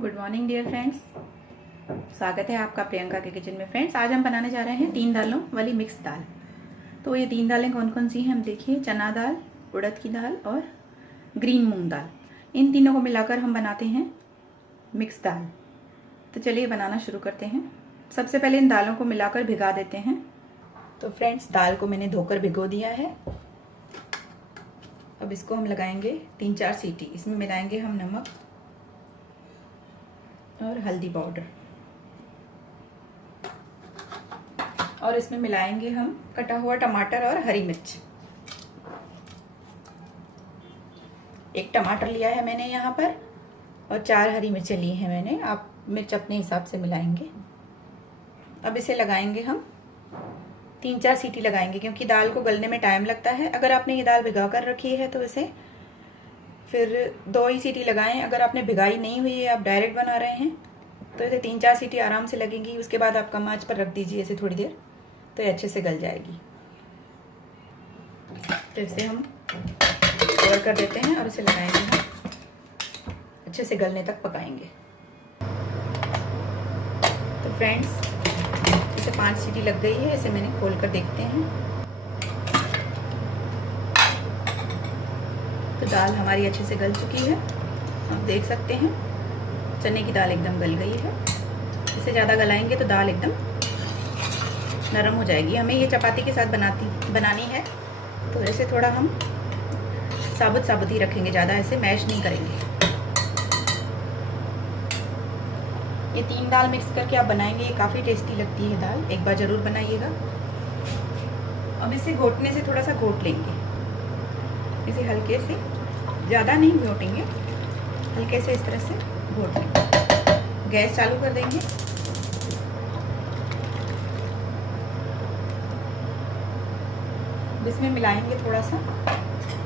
Good morning dear friends, स्वागत है आपका प्रियंका के किचन में। फ्रेंड्स, आज हम बनाने जा रहे हैं 3 दालों वाली मिक्स दाल। तो ये 3 दालें कौन कौन सी हैं हम देखिए। चना दाल, उड़द की दाल और ग्रीन मूंग दाल, इन तीनों को मिलाकर हम बनाते हैं मिक्स दाल। तो चलिए बनाना शुरू करते हैं। सबसे पहले इन दालों को मिलाकर भिगा देते हैं। तो फ्रेंड्स, दाल को मैंने धोकर भिगो दिया है। अब इसको हम लगाएंगे 3-4 सीटी। इसमें मिलाएंगे हम नमक और हल्दी पाउडर, और इसमें मिलाएंगे हम कटा हुआ टमाटर और हरी मिर्च। एक टमाटर लिया है मैंने यहाँ पर और 4 हरी मिर्चें ली हैं मैंने। आप मिर्च अपने हिसाब से मिलाएंगे। अब इसे लगाएंगे हम 3-4 सीटी लगाएंगे, क्योंकि दाल को गलने में टाइम लगता है। अगर आपने ये दाल भिगा कर रखी है तो इसे फिर 2 ही सीटी लगाएं। अगर आपने भिगाई नहीं हुई है, आप डायरेक्ट बना रहे हैं, तो इसे 3-4 सीटी आराम से लगेंगी। उसके बाद आप कम आंच पर रख दीजिए इसे थोड़ी देर, तो ये अच्छे से गल जाएगी। तो इसे हम कवर कर देते हैं और इसे लगाएंगे हम, अच्छे से गलने तक पकाएंगे। तो फ्रेंड्स, इसे 5 सीटी लग गई है। इसे मैंने खोल कर देखते हैं। तो दाल हमारी अच्छे से गल चुकी है। आप देख सकते हैं चने की दाल एकदम गल गई है। इसे ज़्यादा गलाएंगे तो दाल एकदम नरम हो जाएगी। हमें ये चपाती के साथ बनानी है, तो ऐसे थोड़ा हम साबुत ही रखेंगे, ज़्यादा ऐसे मैश नहीं करेंगे। ये 3 दाल मिक्स करके आप बनाएंगे, ये काफ़ी टेस्टी लगती है दाल। एक बार ज़रूर बनाइएगा। अब इसे घोटने से थोड़ा सा घोट लेंगे। इसे हल्के से, ज़्यादा नहीं घोटेंगे, हल्के से इस तरह से घोट लेंगे। गैस चालू कर देंगे। इसमें मिलाएंगे थोड़ा सा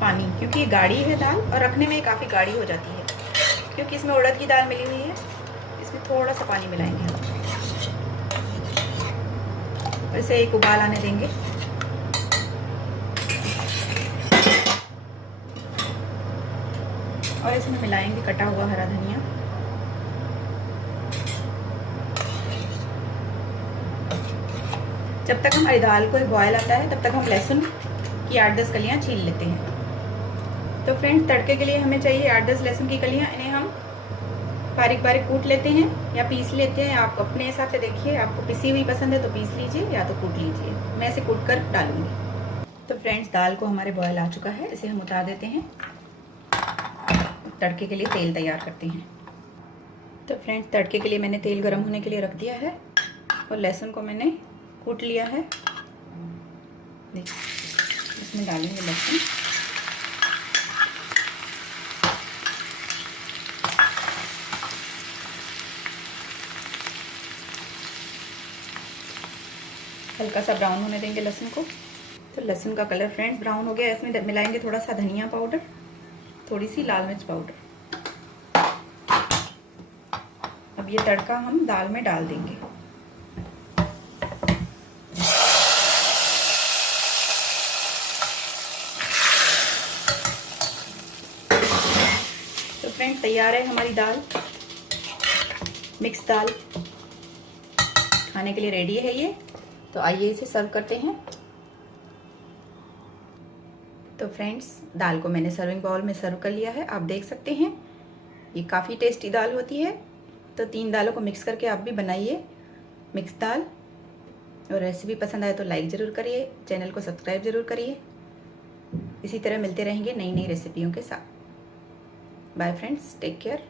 पानी, क्योंकि ये गाढ़ी है दाल और रखने में काफ़ी गाढ़ी हो जाती है। क्योंकि इसमें उड़द की दाल मिली हुई है, इसमें थोड़ा सा पानी मिलाएंगे हम और इसे एक उबाल आने देंगे। और इसमें मिलाएंगे कटा हुआ हरा धनिया, जब तक हमारी दाल को बॉयल आता है तब तक हम लहसुन की 8-10 कलियां छील लेते हैं। तो फ्रेंड्स, तड़के के लिए हमें चाहिए 8-10 लहसुन की कलियां। इन्हें हम बारीक बारीक कूट लेते हैं या पीस लेते हैं, आप अपने हिसाब से देखिए। आपको पिसी हुई पसंद है तो पीस लीजिए या तो कूट लीजिए। मैं इसे कूट कर डालूंगी। तो फ्रेंड्स, दाल को हमारे बॉयल आ चुका है। इसे हम उतार देते हैं। तड़के के लिए तेल तैयार करते हैं। तो फ्रेंड्स, तड़के के लिए मैंने तेल गर्म होने के लिए रख दिया है और लहसुन को मैंने कूट लिया है। देखिए, इसमें डालेंगे लहसुन। हल्का सा ब्राउन होने देंगे लहसुन को। तो लहसुन का कलर फ्रेंड्स ब्राउन हो गया। इसमें मिलाएंगे थोड़ा सा धनिया पाउडर, थोड़ी सी लाल मिर्च पाउडर। अब ये तड़का हम दाल में डाल देंगे। तो फ्रेंड्स, तैयार है हमारी दाल, मिक्स दाल। खाने के लिए रेडी है ये। तो आइए इसे सर्व करते हैं। तो फ्रेंड्स, दाल को मैंने सर्विंग बाउल में सर्व कर लिया है। आप देख सकते हैं ये काफ़ी टेस्टी दाल होती है। तो 3 दालों को मिक्स करके आप भी बनाइए मिक्स दाल। और रेसिपी पसंद आए तो लाइक ज़रूर करिए, चैनल को सब्सक्राइब ज़रूर करिए। इसी तरह मिलते रहेंगे नई नई रेसिपियों के साथ। Bye friends, take care.